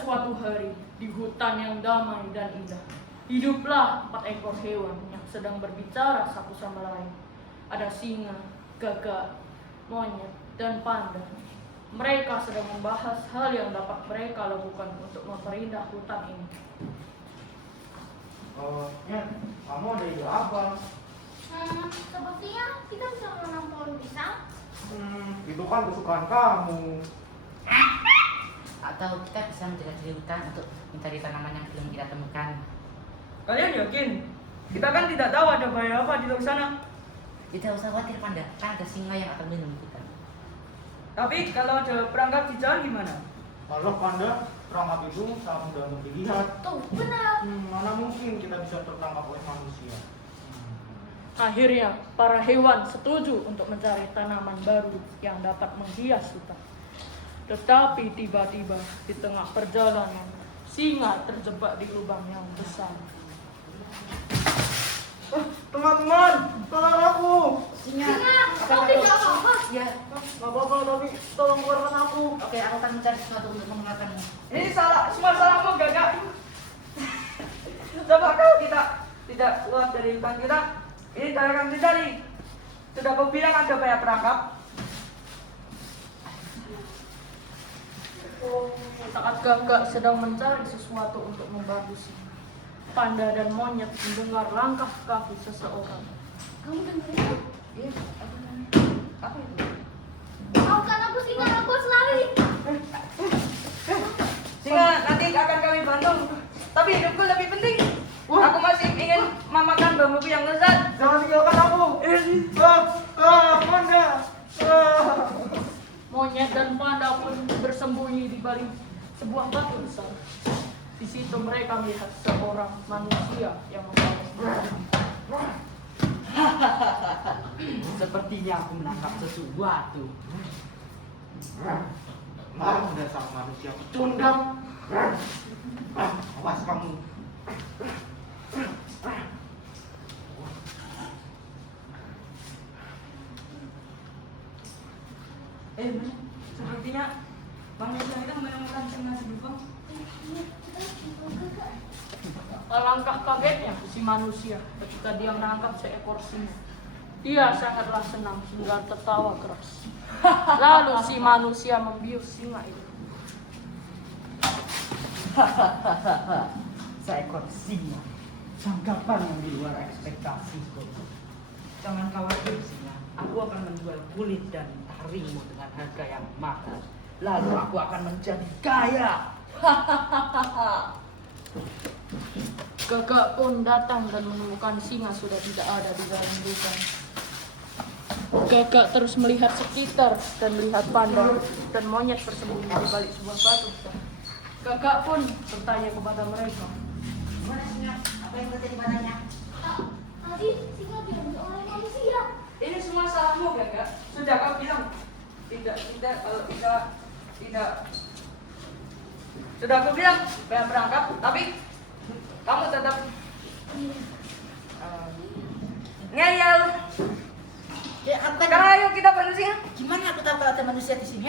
suatu hari, di hutan yang damai dan indah, hiduplah 4 ekor hewan yang sedang berbicara satu sama lain. Ada singa, gagak, monyet, dan panda. Mereka sedang membahas hal yang dapat mereka lakukan untuk memperindah hutan ini. Ya, kamu ada ide apa? Sepertinya kita bisa menanam pohon pisang. Itu kan kesukaan kamu. Atau kita bisa menjelajah hutan untuk mencari tanaman yang belum kita temukan. Kalian yakin? Kita kan tidak tahu ada bahaya apa di luar sana. Tidak usah khawatir Panda, kan ada singa yang akan melindungi kita. Tapi kalau ada perangkap di jalan gimana? Kalau panda, perangkap itu sangat mudah untuk dilihat. Tuh, benar. Mana mungkin kita bisa tertangkap oleh manusia? Akhirnya, para hewan setuju untuk mencari tanaman baru yang dapat menghias hutan. Tetapi tiba-tiba di tengah perjalanan, singa terjebak di lubang yang besar. Teman-teman, tolong aku. Singa, Kau tidak apa-apa. Ya, Gak apa-apa, tapi tolong keluarkan aku. oke, aku akan mencari sesuatu untuk mengeluarkanmu. Ini semua salahmu gagak. Coba kau tidak keluar dari hutan kita. Ini cara kami cari. Sudah kau bilang ada banyak perangkap. Saat gagak sedang mencari sesuatu untuk membantu singa, panda dan monyet mendengar langkah kaki seseorang. Kamu dengar? Iya, apa itu? Kau kan aku singa, aku harus lari. Singa, nanti akan kami bantu. Tapi hidupku lebih penting. Aku masih ingin memakan bambuku yang lezat. Jangan tinggalkan aku. Panda. Monyet dan panda pun bersembunyi di balik sebuah batu besar. Di situ mereka melihat seorang manusia yang membawa Sepertinya aku menangkap sesuatu. Mau dasar manusia pecundang. Awas kamu. Sepertinya manusia itu menemukan singa sebelum. Alangkah kagetnya si manusia ketika dia menangkap seekor singa. Dia sangatlah senang hingga tertawa keras. Lalu si manusia membius singa itu. Seekor singa, tangkapan yang di luar ekspektasiku. Jangan khawatir singa, aku akan menjual kulit dan taringmu dengan harga yang mahal. Lalu aku akan menjadi kaya. Gagak pun datang dan menemukan singa sudah tidak ada di dalam hutan. Gagak terus melihat sekitar dan melihat panda dan monyet bersembunyi di balik sebuah batu besar. Gagak pun bertanya kepada mereka. Gimana singa? Apa yang terjadi padanya? Tadi singa diambil oleh manusia. Ini semua salahmu, Gagak. Sudah kau bilang tidak kalau tidak. Sudah aku bilang banyak perangkap, tapi kamu tetap ngeyel. Ya, aku kan. Sekarang ayo kita bantu singa. Gimana aku tahu kalau ada manusia di sini?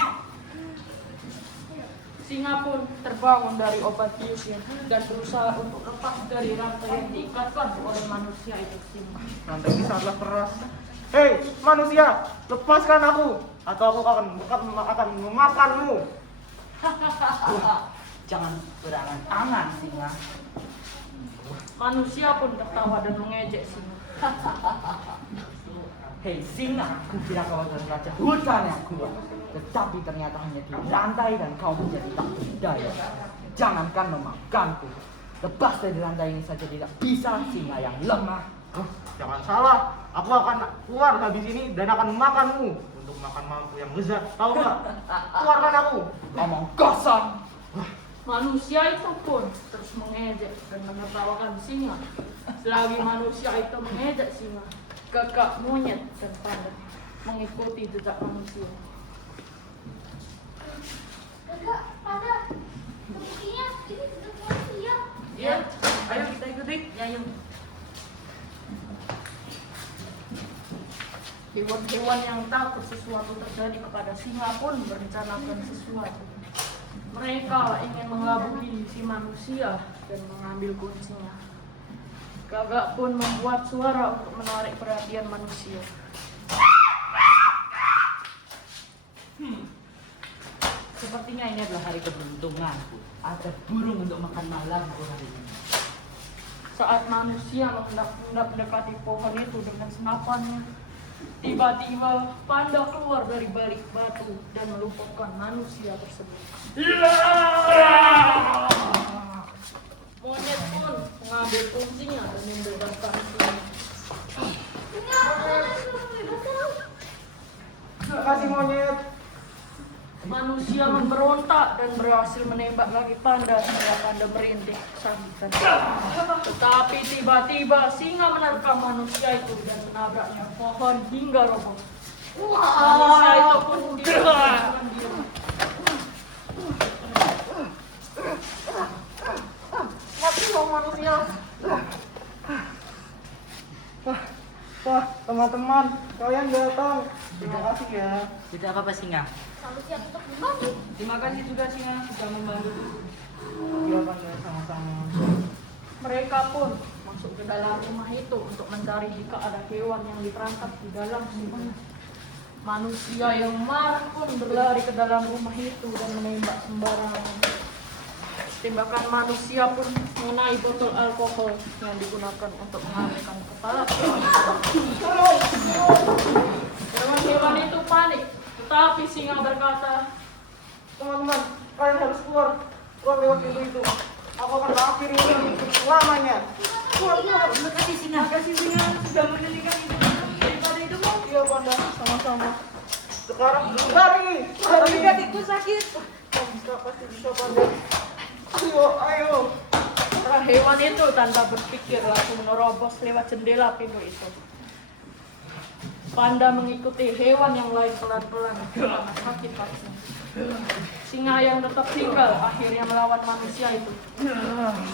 Singa pun terbangun dari obat biusnya dan berusaha untuk lepas dari rantai yang diikatkan oleh manusia itu. Rantai ini sangatlah keras. Hei, manusia, lepaskan aku, atau aku akan memakanmu. Jangan berangan-angan singa. Manusia pun tertawa dan mengejek singa. Hei singa, aku kira kau adalah raja hutan yang kuat. Tetapi ternyata hanya di rantai dan kau menjadi tak berdaya. Jangankan memakanku, lepas dari rantai ini saja tidak bisa singa yang lemah. Jangan salah, aku akan keluar habis ini dan akan memakanmu untuk makan mampu yang lezat. Tahu nggak? Keluarkan aku. Ngomong kosong. Manusia itu pun terus mengejek dan menertawakan singa. Selagi manusia itu mengejek singa, gagak, monyet, dan panda mengikuti jejak manusia. Enggak, pada. Sepertinya ini sudah manusia. Iya, ayo kita ikuti. Ya yuk. Hewan-hewan yang takut sesuatu terjadi kepada singa pun merencanakan sesuatu. Mereka ingin mengelabui si manusia dan mengambil kuncinya. Gagak pun membuat suara untuk menarik perhatian manusia. Sepertinya ini adalah hari keberuntunganku. Ada burung untuk makan malamku hari ini. Saat manusia hendak mendekati pohon itu dengan senapannya, tiba-tiba panda keluar dari balik batu dan melumpuhkan manusia tersebut. Monyet pun mengambil kuncinya dan membebaskan kuncinya. Terima kasih monyet. Manusia memberontak dan berhasil menembak lagi panda hingga panda merintih kesakitan. Tetapi tiba-tiba singa menerkam manusia itu dan menabraknya pohon hingga roboh. Manusia itu pun diam. Mati dong manusia. Wah, teman-teman, kalian datang. Terima kasih ya. Tidak apa-apa singa. Selalu siap untuk membantu. Terima kasih juga singa sudah membantu. Iya Panda, sama-sama. Mereka pun masuk ke dalam rumah itu untuk mencari jika ada hewan yang diperangkap di dalam rumah. Manusia yang marah pun berlari ke dalam rumah itu dan menembak sembarangan. Tembakan manusia pun mengenai botol alkohol yang digunakan untuk menghantarkan kepala. Hewan-hewan itu panik, tetapi singa berkata, Teman-teman, kalian harus keluar lewat pintu itu. Aku akan mengakhiri ini selamanya. Keluar. Terima kasih singa. kasih singa sudah menjadikan itu daripada hidupmu. Iya Panda, sama-sama. Sekarang lari. Kakiku sakit. Pasti bisa Panda. Ayo. Hewan itu tanpa berpikir langsung menerobos lewat jendela pintu itu. Panda mengikuti hewan yang lain pelan-pelan karena sakit hatinya. Singa yang tetap tinggal akhirnya melawan manusia itu.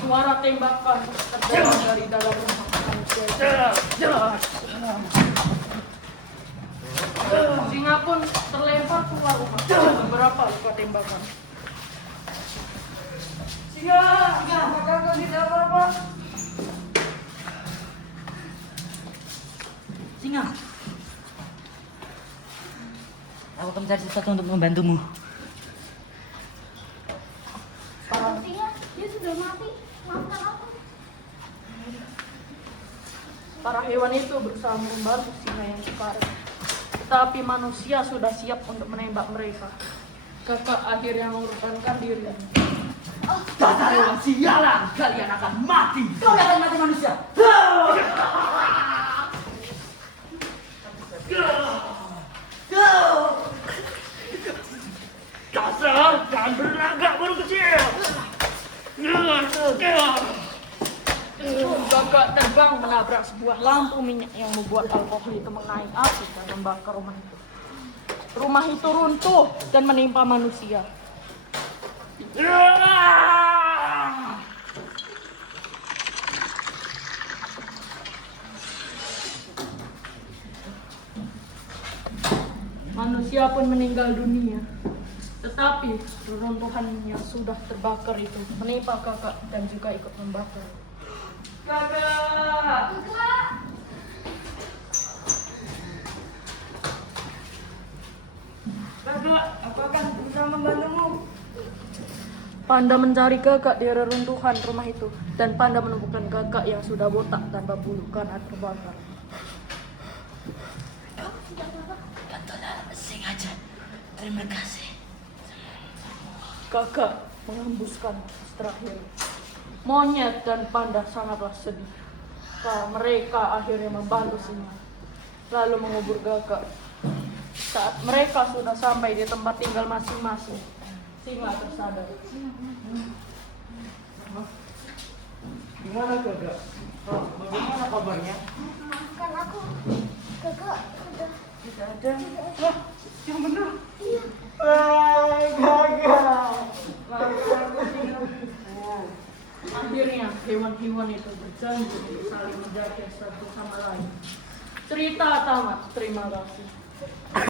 Suara tembakan terdengar dari dalam rumah manusia itu. Singa pun terlempar keluar rumah. Beberapa luka tembakan. Singa, apakah tidak apa-apa? Singa. Aku akan mencari sesuatu untuk membantumu. Sepertinya dia sudah mati. Maafkan aku. Para hewan itu berusaha membantu singa yang sekarat. Tetapi manusia sudah siap untuk menembak mereka. Kakak akhirnya mengorbankan diri. Dasar hewan sialan, kalian akan mati. Kau akan mati manusia. Dasar, jangan berlagak baru kecil. Kakak terbang menabrak sebuah lampu minyak yang membuat alkohol itu mengenai api dan membakar rumah itu. Rumah itu runtuh dan menimpa manusia. Manusia pun meninggal dunia. Tetapi reruntuhan yang sudah terbakar itu menimpa kakak dan juga ikut membakar. Kakak! Enggak. Kakak, aku akan berusaha membantumu. Panda mencari kakak di reruntuhan rumah itu dan Panda menemukan kakak yang sudah botak tanpa bulu karena terbakar. Bantulah sengaja. Terima kasih. Kakak menghembuskan nafas terakhir. Monyet dan panda sangatlah sedih. Karena mereka akhirnya membantu singa, lalu mengubur kakak. Saat mereka sudah sampai di tempat tinggal masing-masing, singa tersadar. Gimana Kakak? Bagaimana kabarnya? Maafkan aku. Kakak sudah Tidak ada. Wah, yang benar. iya. Gagal. Akhirnya hewan-hewan itu berjanji untuk saling menjaga satu sama lain. Cerita tamat. Terima kasih.